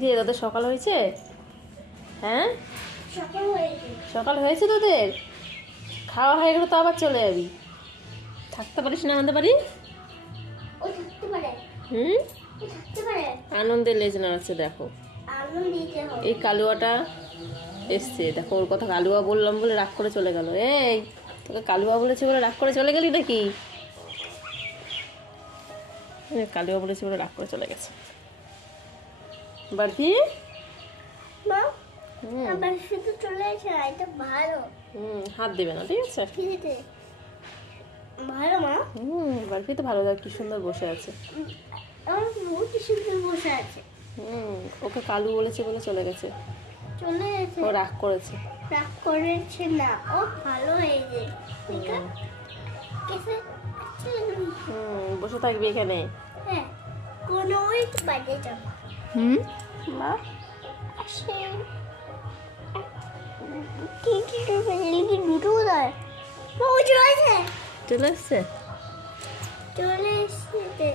কি রে, তোদের সকাল হয়েছে? হ্যাঁ, সকাল হয়েছে। সকাল হয়েছে তোদের? খাওয়া হয়ে গেলে তো আবার চলে যাবি। থাকতে পারিস না আমাদের বাড়ি? ও থাকতে পারে, হুম, ও থাকতে পারে। আনন্দের লেজ নাড়াচ্ছে দেখো। আগুন দিতে হবে। এই কালুয়াটা এসছে দেখো, ওর কথা কালুয়া বললাম বলে রাগ করে চলে গেল। এই, তোকে কালুয়া বলেছে বলে রাগ করে চলে গেলি নাকি? কালুয়া বলেছে বলে রাগ করে চলে গেছে। বাড়ি মা হুম আবার শুধু চলে আসে, এটা ভালো। হাত দেবে না, ঠিক আছে? ঠিক আছে, ভালো মা। বাড়ি তো ভালো লাগে, কি সুন্দর বসে আছে। আমার বহুত সুন্দর বসে আছে। ওকে কালু বলেছে বলে চলে গেছে। চলে গেছে, ও রাগ করেছে। রাগ করেছে না, ও ভালো হয়েছে। ঠিক আছে, কেসে আচ্ছা লাগবে। বসে থাকবি এখানে। হ্যাঁ, কোনো ওই বাজে যাব। মা আসে কি কি করবে, লিখি দুটো দেয়। ও চলে আসে, চলে এসছে। চলে এসেছে।